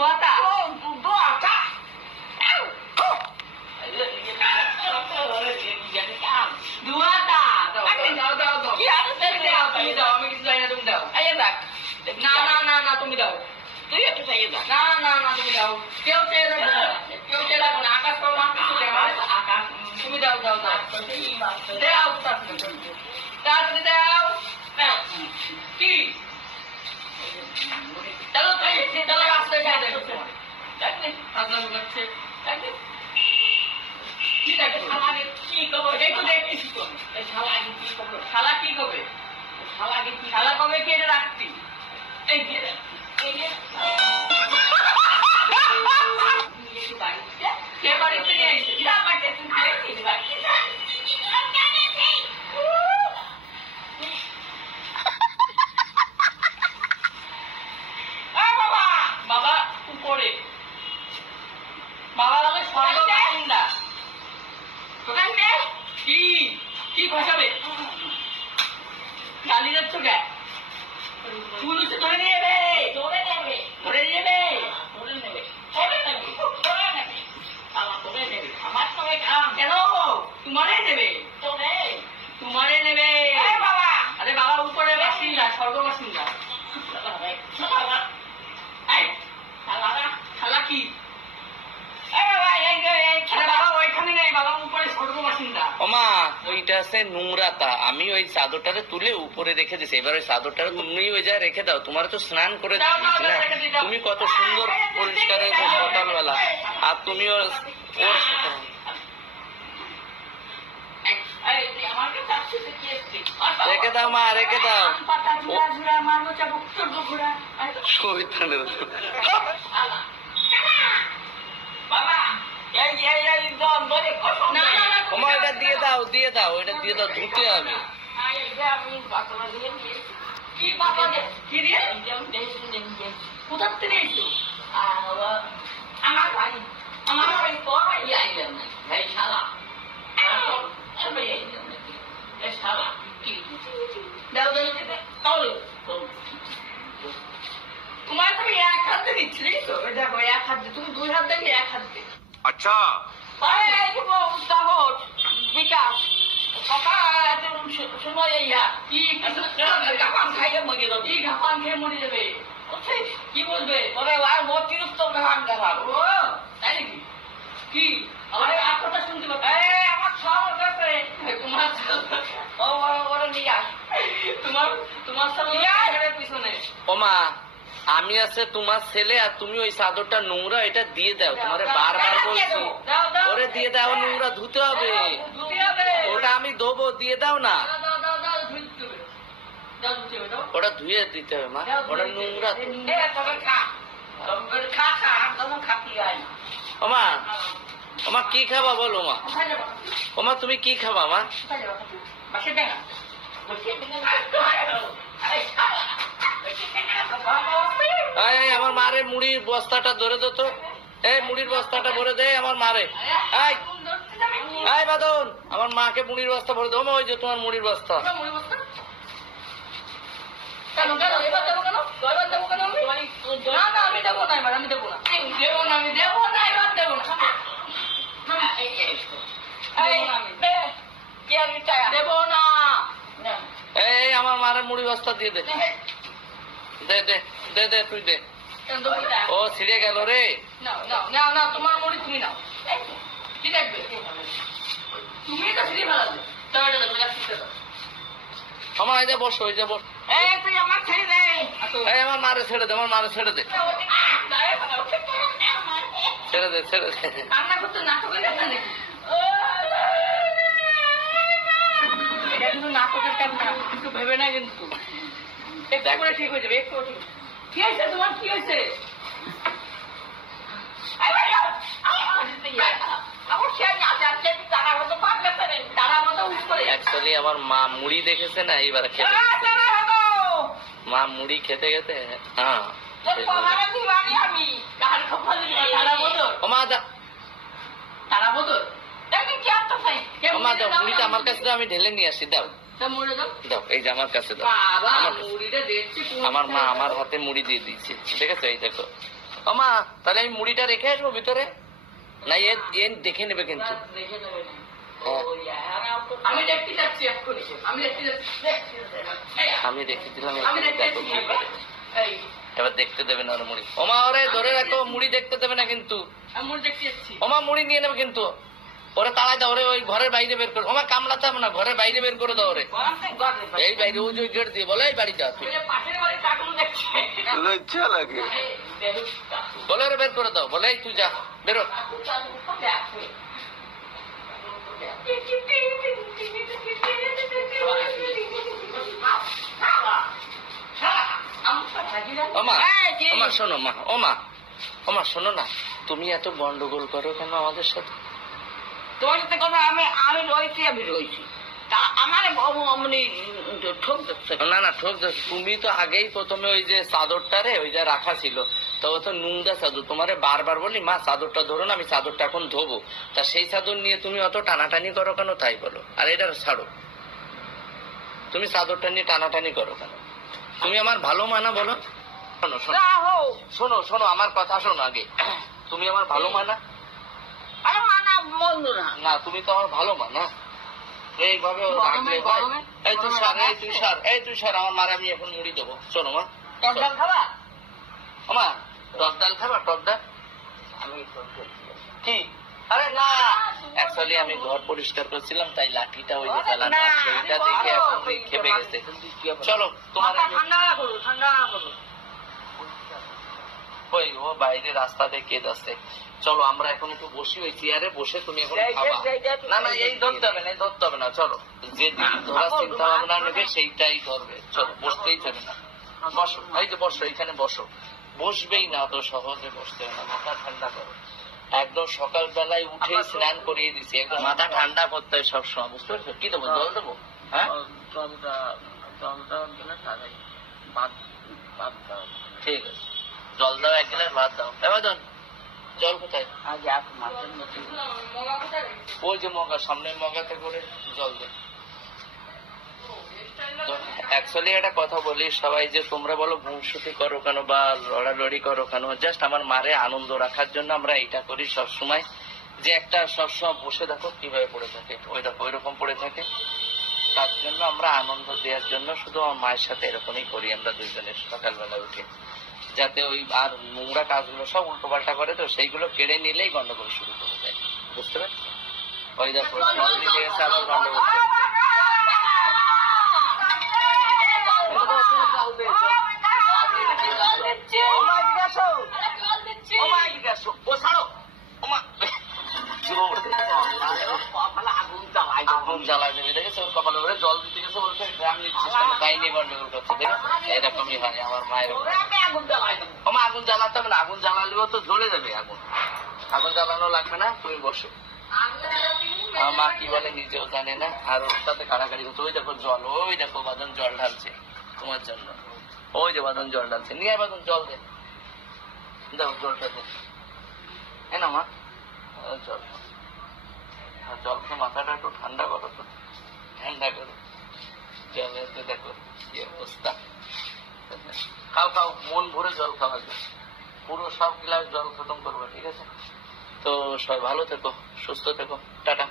দুয়াটা দুয়াটা দুয়াটা দাও দাও দাও কি আছে দাও তুমি দাও আমি কিছু জানি না তুমি দাও এই দেখ না না না না তুমি দাও তুই একটু চাইয়ে দাও না না না তুমি দাও কেউ চেয়ে রাখবে না কেউ চেয়ে রাখবে না আকাশ পাবো কিছু দেবে আকাশ তুমি দাও দাও দাও এই মাছ দাও তাড়াতাড়ি দাও কি চলো চলো রাস্তায় যাই দেখো দেখবে আপনার লাগছে দেখবে কি দেখো শালাকে কি কবে একটু দেখছি তো এই শালাকে কি কবে শালা কি কবে শালাকে কি শালা কবে কে এটা রাখতি এই যে এই যে একটু বাড়ি কে বাড়িতে নিয়ে আইছে না বাড়িতে তুই খেয়েছিস বাড়িতে বাবা উপরে বাবা বলে স্বর্গ বাসিন্দা কি কি খসাবে গালি যাচ্ছ কে পুলিশ ধরে নিয়ে যাবে ধরে নেবে ধরে নিয়ে যাবে ধরে নেবে ধরে নেবে ধরে নেবে আমার ধরে নেবে আমার সঙ্গে কাম কেন তোমারে নেবে তোরে তোমারে নেবে এই বাবা আরে বাবা উপরে বাসিন্দা স্বর্গ বাসিন্দা শালা শালা এই শালা খালা কি এই বাবা এই আরে বাবা ওইখানে নেই বাবা উপরে স্বর্গ বাসিন্দা ওমা ওইটা আছে নোংরাতা আমি ওই চাদরটারে তুলে উপরে রেখে দিছি এবার ওই চাদরটারে তুমি ওই জায়গায় রেখে দাও তোমার তো স্নান করে দাও, দাও, দিয়েছি না দাও, রেখে দিই, দাও। তুমি কত সুন্দর পরিষ্কার হয়েছো সকালবেলা আর তুমি ওর এই তুই আমার কাছে আসছিস কি এসছিস রেখে দাও মা রেখে দাও পাতা ঝুড়া ঝুড়া মারবো চাবুক চোদ্দ ঘোড়া শয়তানের শালা বাবা এই দম ধরে কসম না না না ওমা এটা দিয়ে দাও এটা দিয়ে দাও ধুতে হবে আমি বাতলা দিয়ে দিয়েছি কি পাতা দে কি রে কোথার থেকে এসছো আমার ভাই আমার ভাই তোর ভাই আইলেন না ভাই শালা ভাই আইলেন না এই শালা কি দাও দাও তাহলে তোমার তুমি এক হাত দিয়ে দিচ্ছি দেখছো দেখো এক হাত দিয়ে তুমি দুই হাত দিয়ে এক হাত দিয়ে আচ্ছা সাহস বিকাশ সকাল শুনো ইয়া কি কিছু কাপান খাইয়ে মরে যাবে কি ঘাপান খেয়ে মরে যাবে বুঝছিস কি বলবে ওরে আর অতিরিক্ত গান গান ও তাই নাকি কি আমার আর কথা শুনতে পাবে আমার সাহস আছে তোমার ওরা নিয়ে আস তোমার তোমার সামনে পিছনে ওমা আমি আছে তোমার ছেলে আর তুমি ওই চাদরটা নোংরা এটা দিয়ে দাও তোমারে বারবার বলছি দাও দাও ওরে দিয়ে দাও নোংরা ধুতে হবে ধুতে হবে ওটা আমি ধোবো দিয়ে দাও না দাও দাও দাও দাও ধুতে হবে দাও ধুতে হবে দাও ওটা ধুয়ে দিতে হবে মা ওটা নোংরা তো তবে খা তবে খা খা তবে খাতি হয় না ওমা ওমা কি খাবা বলো মা কোথায় যাবো ওমা তুমি কি খাবা মা কোথায় যাবো বসে দেখা বসে দেখা আরে শালা বসে দেখা বাবা এই আমার মারে মুড়ির বস্তাটা ধরে দো তো এই মুড়ির বস্তাটা ভরে দে আমার মারে এই এই বাদন আমার মাকে মুড়ির বস্তা ভরে দাও ওই যে তোমার মুড়ির বস্তা কেন কেন এবার দেবো কেন এবার দেবো কেন না না আমি দেবো না এবার আমি দেবো না দেবো না আমি দেবো না এবার দেবো না দেবো না এই আমার মারে মুড়ি বস্তা দিয়ে দে দে দে দে দে তুই দে ও ছিঁড়ে গেল রে নাও নাও নাও নাও তোমার মুড়ি তুমি নাও কি দেখবে তুমি তো ফ্রি ফেলাবে তবে এটা দেখবে শিখতে দাও আমার এই যে বসো এই যে বস তুই আমার ছেড়ে দে এই আমার মারে ছেড়ে দে আমার মারে ছেড়ে দে ছেড়ে দে ছেড়ে দে রান্না করতে নাটকের কাজ নাকি এটা কিন্তু নাটকের কাজ না কিন্তু ভেবে না কিন্তু একটু করে ঠিক হয়ে যাবে একটু ঠিক কি হয়েছে তোমার কি হয়েছে তারা মতো উঠ করে অ্যাকচুয়ালি আমার মা মুড়ি দেখেছে না এইবার খেতে মা মুড়ি খেতে খেতে হ্যাঁ আমি কার কপালে তারা বদর ও মা দা তারা বদর দেখি কি আসতেছে ও মা দাও মুড়িটা আমার কাছে দাও আমি ঢেলে নিয়ে আসি দাও তা মরে দাও দাও এই যে আমার কাছে দাও বাবা আমার কাছে। মুড়িটা দেখছি আমার মা আমার হাতে মুড়ি দিয়ে দিয়েছে ঠিক আছে এই দেখো ও মা, তাহলে আমি মুড়িটা রেখে আসবো ভিতরে? না এ এ দেখে নেবে কিন্তু। দেখে নেবে না। হ্যাঁ। ওই এরাও তো আমি দেখতে যাচ্ছি এক্ষুনি, আমি দেখতে যাচ্ছি। আমি রেখে দিলাম, আমি এখানে দেখতে দেখো যাচ্ছি। কি করে। এই, এবার দেখতে দেবে না ওর মুড়ি। ওমা ওরে ধরে রাখো, মুড়ি দেখতে দেবে না কিন্তু। আমি মুড়ি দেখতে যাচ্ছি। ওমা মুড়ি নিয়ে নেবে কিন্তু। ওরে তাড়াই দাও, ওরে ওই ঘরের বাইরে বের করে। ওমা কামড়াতে হবে না, ঘরের বাইরে বের করে দাও ওরে। গরম নেই, গরম নেই। এই বাইরে ওই যে গেট দিয়ে বলে এই বাড়ি যা তুই। ওই যে পাশের বাড়ির কাকুন দেখছে। লজ্জা লাগে। বলে ওরে বের করে দাও, বলে এই তুই যা বেরো। ওমা ওমা শোনো মা, ওমা শোনো না, তুমি এত গন্ডগোল করো কেন আমাদের সাথে? তোমার সাথে কথা আমি রয়েছি তা আমার অমনি ঠোক দিচ্ছে। না না ঠোক যাচ্ছে, তুমি তো আগেই প্রথমে ওই যে চাদরটা রে ওই যে রাখা ছিল, তো ও তো নুংদা চাদর, তোমারে বারবার বলি মা চাদরটা ধরো না, আমি চাদরটা এখন ধোবো, তা সেই চাদর নিয়ে তুমি অত টানাটানি করো কেন তাই বলো। আর এটা ছাড়ো, তুমি চাদরটা নিয়ে টানাটানি করো কেন? তুমি আমার ভালো মানা বলো। শোনো শোনো শোনো শোনো, আমার কথা শোনো আগে। তুমি আমার ভালো মানা? আরে মানা মন্দ না। না তুমি তো আমার ভালো মানা। এইভাবে রাখলে হয়? এই তুই সার, এই তুই সার, এই তুই সার, আমার মারা আমি এখন মুড়ি দেবো। শোনো মা, টক ডাল খাবা? আমা টক ডাল খাবা? টক ডাল আমি কি? আরে না, অ্যাকচুয়ালি আমি ঘর পরিষ্কার করছিলাম, তাই লাঠিটা ওই যে চালানো সেইটা দেখে এখন খেপে গেছে। চলো তোমার ঠান্ডা করো, ঠান্ডা করো। ওই ও বাইরে রাস্তা দিয়ে কে যাচ্ছে। চলো আমরা এখন একটু বসি, ওই চেয়ারে বসে তুমি এখন খাবা। না না এই ধরতে হবে না, এই ধরতে হবে না, চলো যে দিন ধরার চিন্তা ভাবনা নেবে সেইটাই ধরবে। চলো বসতেই হবে না, বসো, এই যে বসো, এইখানে বসো। বসবেই না, তো সহজে বসতে হবে না, মাথা ঠান্ডা করো। একদম সকালবেলায় উঠে স্নান করিয়ে দিছি, একদম মাথা ঠান্ডা করতে হয় সবসময়, বুঝতে পারছো? কি দেবো, জল দেবো? হ্যাঁ জলটা দিলে তাড়াতাড়ি ভাত দাও। ঠিক আছে, জল দাও 1 গ্লাস, ভাত দাও। এবার জল কোথায়? আজ এক মাসের মতো ওই যে মগা, সামনে মগাতে করে জল দে। অ্যাকচুয়ালি একটা কথা বলি, সবাই যে তোমরা বলো গুমসুটি করো কেন বা লড়ালড়ি করো কেন, জাস্ট আমার মারে আনন্দ রাখার জন্য আমরা এটা করি সবসময়। যে একটা সবসময় বসে দেখো কিভাবে পড়ে থাকে, ওই দেখো ওইরকম পড়ে থাকে, তার জন্য আমরা আনন্দ দেওয়ার জন্য শুধু আমার মায়ের সাথে এরকমই করি আমরা দুইজনের সকালবেলা উঠে, যাতে ওই আর নোংরা কাজগুলো সব উল্টো পাল্টা করে, তো সেইগুলো কেড়ে নিলেই গন্ডগোল শুরু করে দেয়, বুঝতে পারছি? ওই দেখো জল দিতে গেছে আবার গন্ডগোল করছে। আগুন জ্বালায় দেবে, দেখেছো ওর কপালে ওরে জল দিতে গেছে, বলছে গ্রাম নিচ্ছিস কেন, তাই নিয়ে গন্ডগোল করছে। দেখো এরকমই হয় আমার মায়ের। ওমা আগুন জ্বালাতে হবে না, আগুন জ্বালালেও তো জ্বলে যাবে আগুন, আগুন জ্বালানো লাগবে না, তুমি বসো। আমার মা কি বলে নিজেও জানে না, আর ওর সাথে কাড়াকাড়ি করছে। ওই দেখো জল, ওই দেখো বাদন জল ঢালছে তোমার জন্য, ওই যে বাদন জল ঢালছে, নিয়ে বাদন জল দে, দাও জলটা দে। না মা জল, জল খেয়ে মাথাটা একটু ঠান্ডা করো, তো ঠান্ডা করো, জলের তো দেখো কি অবস্থা। খাও খাও, মন ভরে জল খাওয়া যায়, পুরো সব গ্লাস জল খতম করবে, ঠিক আছে? তো সবাই ভালো থেকো, সুস্থ থেকো, টাটা।